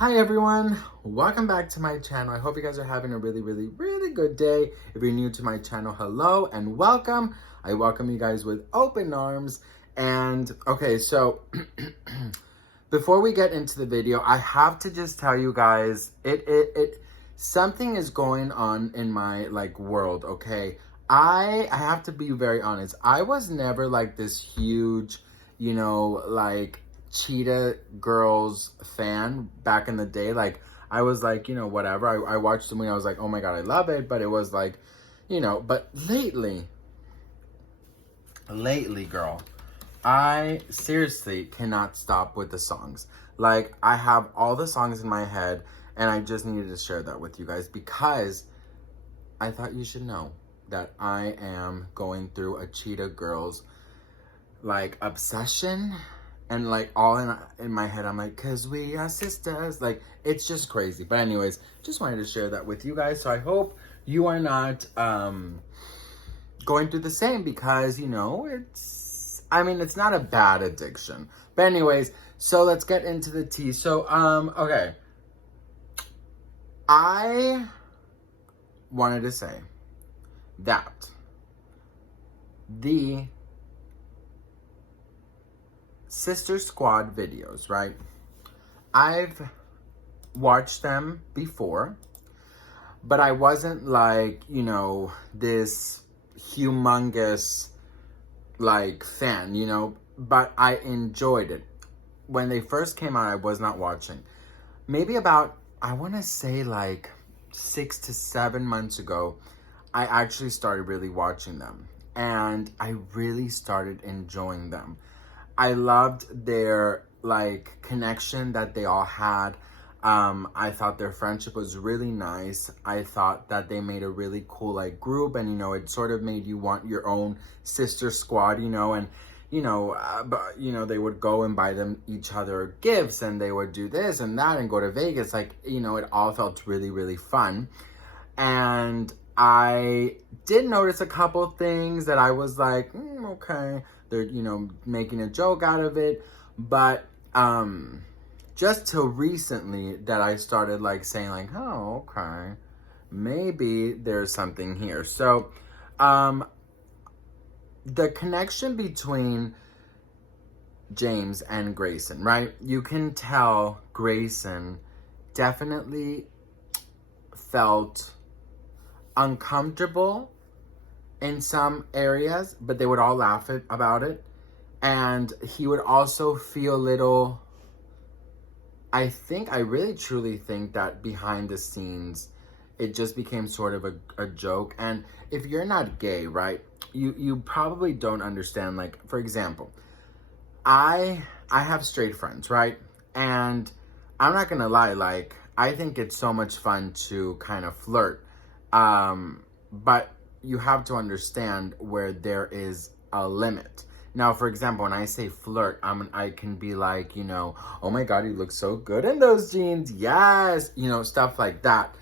Hi everyone, welcome back to my channel. I hope you guys are having a really good day. If you're new to my channel, hello and welcome. I welcome you guys with open arms. And okay, so before we get into the video, I have to just tell you guys, something is going on in my world, okay? I have to be very honest. I was never like this huge, cheetah girls fan back in the day. Like I was like, whatever. I watched the movie, I was like, oh my god, I love it. But it was like, but lately, girl, I seriously cannot stop with the songs. Like I have all the songs in my head and I just needed to share that with you guys because I thought you should know that I am going through a cheetah girls obsession. And all in my head, I'm like, cause we are sisters. Like, it's just crazy. But anyways, just wanted to share that with you guys. So I hope you are not going through the same because, it's not a bad addiction. But anyways, so let's get into the tea. So, okay. I wanted to say that the Sister Squad videos, right? I've watched them before, but I wasn't this humongous fan, but I enjoyed it. When they first came out, I was not watching. Maybe about, I want to say 6 to 7 months ago, I actually started really watching them and I really started enjoying them. I loved their connection that they all had. I thought their friendship was really nice. I thought that they made a really cool group, and it sort of made you want your own sister squad, and they would go and buy them each other gifts, and they would do this and that and go to Vegas. It all felt really fun. And I did notice a couple things that I was like, okay, they're, making a joke out of it. But just till recently that I started saying oh, okay, maybe there's something here. So the connection between James and Grayson, right? You can tell Grayson definitely felt uncomfortable in some areas, but they would all laugh about it. And he would also feel little, I really truly think that behind the scenes, it just became sort of a joke. And if you're not gay, right, you probably don't understand. For example, I have straight friends, right? And I'm not gonna lie, I think it's so much fun to kind of flirt. But you have to understand where there is a limit. Now, for example, when I say flirt, I can be oh my god, you look so good in those jeans. Yes, stuff like that.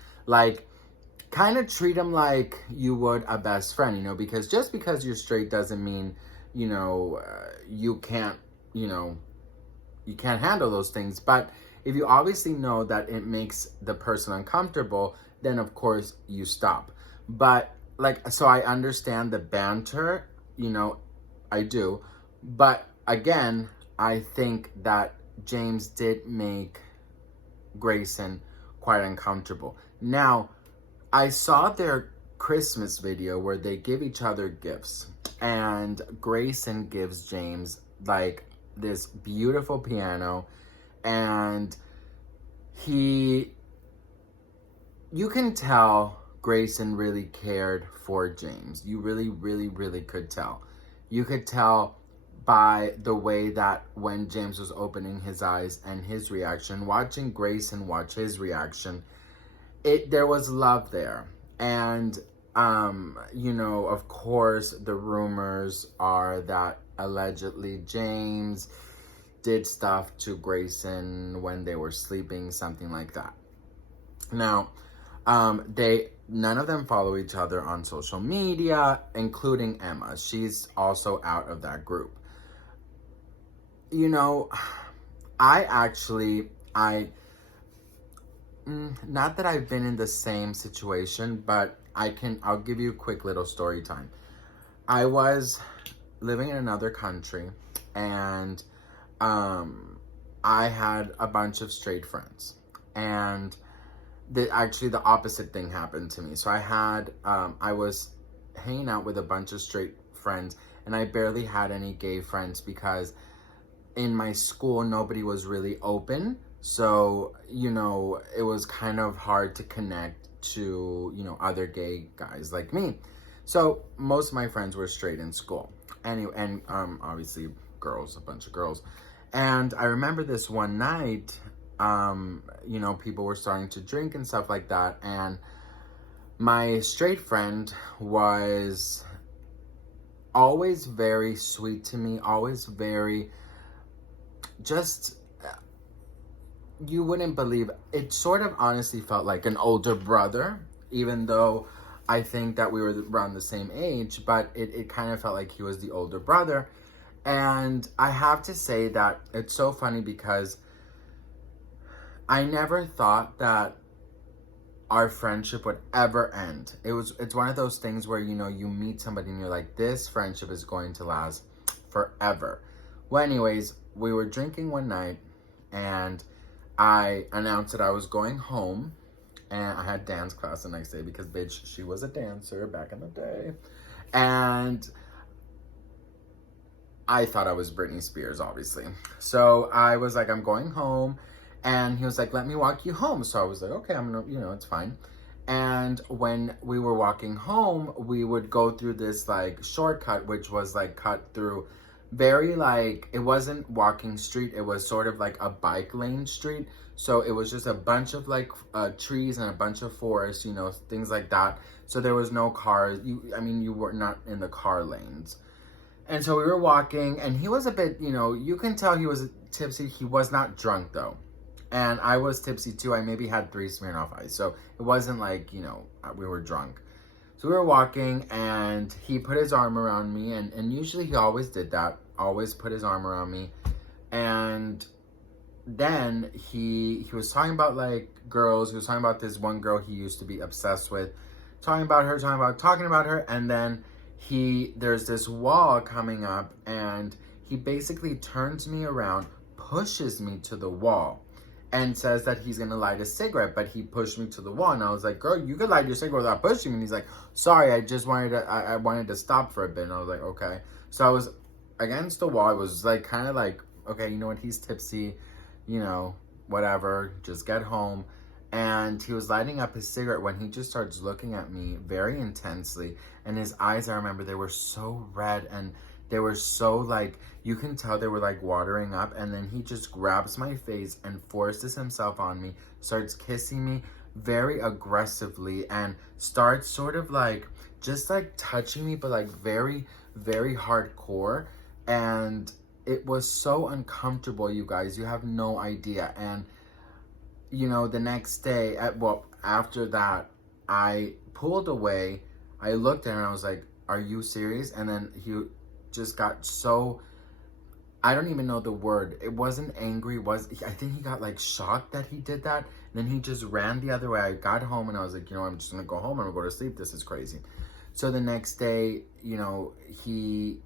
Kind of treat them like you would a best friend, because just because you're straight doesn't mean, you can't, you can't handle those things. But if you obviously know that it makes the person uncomfortable, then of course you stop. But so I understand the banter, I do. But again, I think that James did make Grayson quite uncomfortable. Now, I saw their Christmas video where they give each other gifts, and Grayson gives James this beautiful piano, and you can tell Grayson really cared for James. You really could tell. You could tell by the way that when James was opening his eyes and his reaction, watching Grayson watch his reaction, there was love there. And of course, the rumors are that allegedly James did stuff to Grayson when they were sleeping, something like that. Now, none of them follow each other on social media, including Emma. She's also out of that group. I Not that I've been in the same situation, but I'll give you a quick little story time. I was living in another country, and I had a bunch of straight friends, and actually the opposite thing happened to me. So I was hanging out with a bunch of straight friends, and I barely had any gay friends because in my school nobody was really open. So, it was kind of hard to connect to, other gay guys like me. So most of my friends were straight in school. Anyway, and obviously girls, a bunch of girls. And I remember this one night, people were starting to drink and stuff like that. And my straight friend was always very sweet to me, always very just, you wouldn't believe it. Sort of honestly felt like an older brother, even though I think that we were around the same age, but it kind of felt like he was the older brother. And I have to say that it's so funny because I never thought that our friendship would ever end. It's one of those things where, you meet somebody and you're like, this friendship is going to last forever. Well, anyways, we were drinking one night, and I announced that I was going home, and I had dance class the next day because, bitch, she was a dancer back in the day. And I thought I was Britney Spears, obviously. So I was like, I'm going home. And he was like, let me walk you home. So I was like, okay, I'm gonna, it's fine. And when we were walking home, we would go through this like shortcut, which was like cut through very like, it wasn't walking street. It was sort of like a bike lane street. So it was just a bunch of like trees and a bunch of forest, things like that. So there was no cars. You were not in the car lanes. And so we were walking, and he was a bit, you can tell he was tipsy. He was not drunk though. And I was tipsy too. I maybe had 3 Smirnoff Ice. So it wasn't like, we were drunk. So we were walking, and he put his arm around me. And usually he always did that. Always put his arm around me. And then he was talking about like girls. He was talking about this one girl he used to be obsessed with. Talking about her. And then there's this wall coming up, and he basically turns me around, pushes me to the wall, and says that he's gonna light a cigarette, but he pushed me to the wall. And I was like, girl, you could light your cigarette without pushing me. And he's like, sorry, I just I wanted to stop for a bit. And I was like, okay. So I was against the wall. I was like, kind of like, okay, you know what, he's tipsy, whatever, just get home. And he was lighting up his cigarette when he just starts looking at me very intensely. And his eyes, I remember, they were so red, and they were so like, you can tell they were like watering up. And then he just grabs my face and forces himself on me, starts kissing me very aggressively, and starts sort of like, just like touching me, but like very, very hardcore. And it was so uncomfortable, you guys. You have no idea. And the next day, after that, I pulled away. I looked at him and I was like, are you serious? And then he just got so, I don't even know the word. It wasn't angry. I think he got like shocked that he did that. And then he just ran the other way. I got home and I was like, I'm just going to go home. I'm going to go to sleep. This is crazy. So the next day, he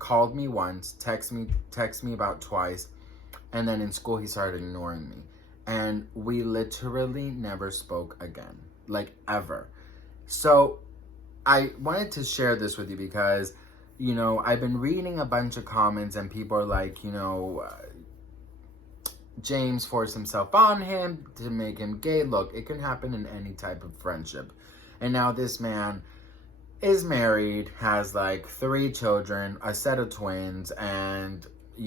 called me once, text me about twice. And then in school, he started ignoring me. And we literally never spoke again, like ever. So I wanted to share this with you because, I've been reading a bunch of comments, and people are like, James forced himself on him to make him gay. Look, it can happen in any type of friendship. And now this man is married, has like 3 children, a set of twins, and I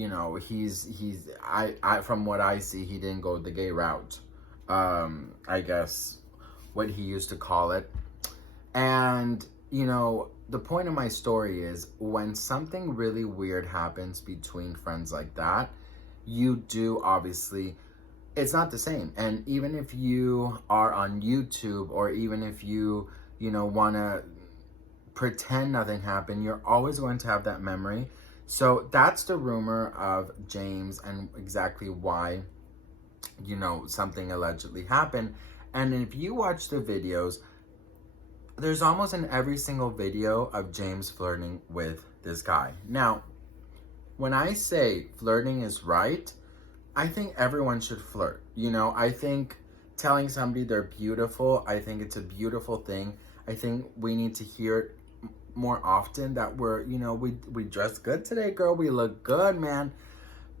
from what I see, he didn't go the gay route. I guess what he used to call it. And, the point of my story is when something really weird happens between friends like that, you do obviously, it's not the same. And even if you are on YouTube, or even if you want to pretend nothing happened, you're always going to have that memory. So that's the rumor of James, and exactly why you know, something allegedly happened. And if you watch the videos, there's almost in every single video of James flirting with this guy. Now, when I say flirting is right, I think everyone should flirt. You know, I think telling somebody they're beautiful, I think it's a beautiful thing. I think we need to hear it more often, that we're, you know, we dress good today, girl. We look good, man.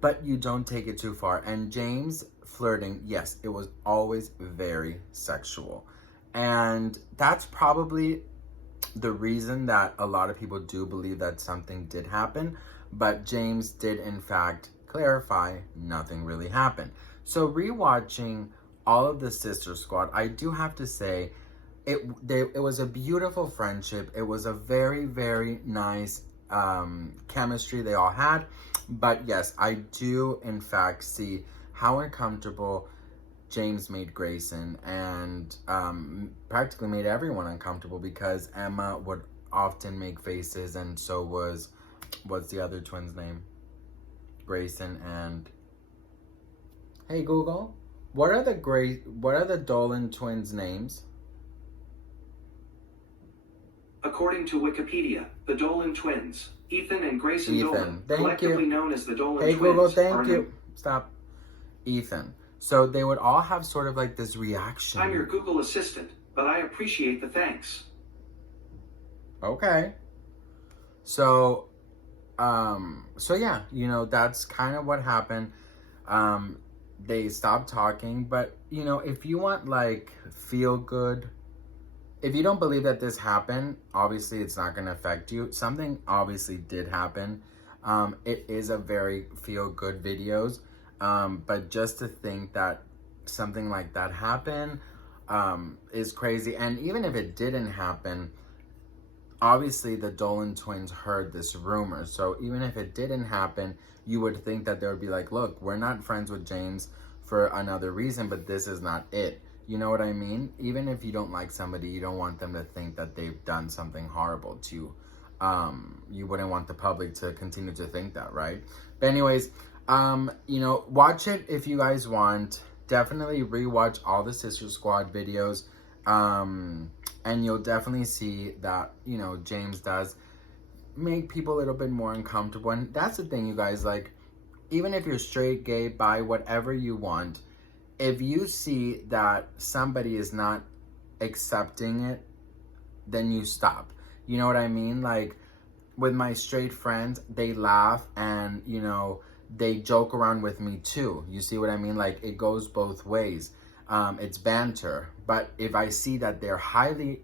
But you don't take it too far. And James flirting, yes, it was always very sexual. And that's probably the reason that a lot of people do believe that something did happen. But James did, in fact, clarify nothing really happened. So rewatching all of the Sister Squad, I do have to say, it was a beautiful friendship. It was a very, very nice chemistry they all had. But yes, I do in fact see how uncomfortable James made Grayson, and practically made everyone uncomfortable, because Emma would often make faces, and so what's the other twin's name? Grayson and, hey Google, what are the Dolan twins' names? According to Wikipedia, the Dolan twins, Ethan and Grayson Dolan, Thank collectively you. known as the Dolan Hey twins. Google, thank you. Stop. Ethan. So they would all have sort of like this reaction. I'm your Google assistant, but I appreciate the thanks. Okay. So yeah, you know, that's kind of what happened. They stopped talking, but you know, if you want like feel good, if you don't believe that this happened, obviously it's not going to affect you. Something obviously did happen. It is a very feel good videos. But just to think that something like that happened is crazy. And even if it didn't happen, obviously the Dolan twins heard this rumor. So even if it didn't happen, you would think that they would be like, look, we're not friends with James for another reason, but this is not it. You know what I mean? Even if you don't like somebody, you don't want them to think that they've done something horrible to you. You wouldn't want the public to continue to think that, right? But anyways, you know, watch it if you guys want. Definitely rewatch all the Sister Squad videos. And you'll definitely see that, you know, James does make people a little bit more uncomfortable. And that's the thing, you guys, like, even if you're straight, gay, bi, whatever you want, if you see that somebody is not accepting it, then you stop. You know what I mean? Like, with my straight friends, they laugh and, you know, they joke around with me too. You see what I mean? Like, it goes both ways. It's banter. But if I see that they're highly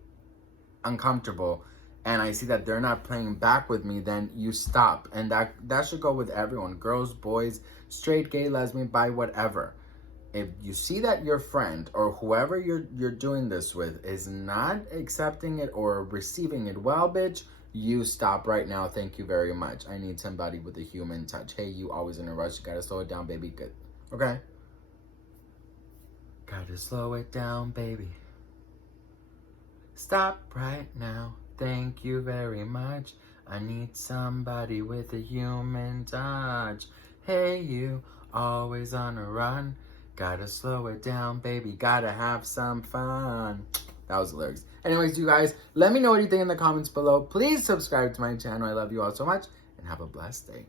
uncomfortable and I see that they're not playing back with me, then you stop. And that should go with everyone. Girls, boys, straight, gay, lesbian, bi, whatever. If you see that your friend or whoever you're doing this with is not accepting it or receiving it well, bitch, you stop right now. Thank you very much. I need somebody with a human touch. Hey, you always in a rush. You gotta slow it down, baby. Good. Okay? Gotta slow it down, baby. Stop right now. Thank you very much. I need somebody with a human touch. Hey, you always on a run. Gotta slow it down, baby. Gotta have some fun. That was the lyrics. Anyways, you guys, let me know what you think in the comments below. Please subscribe to my channel. I love you all so much. And have a blessed day.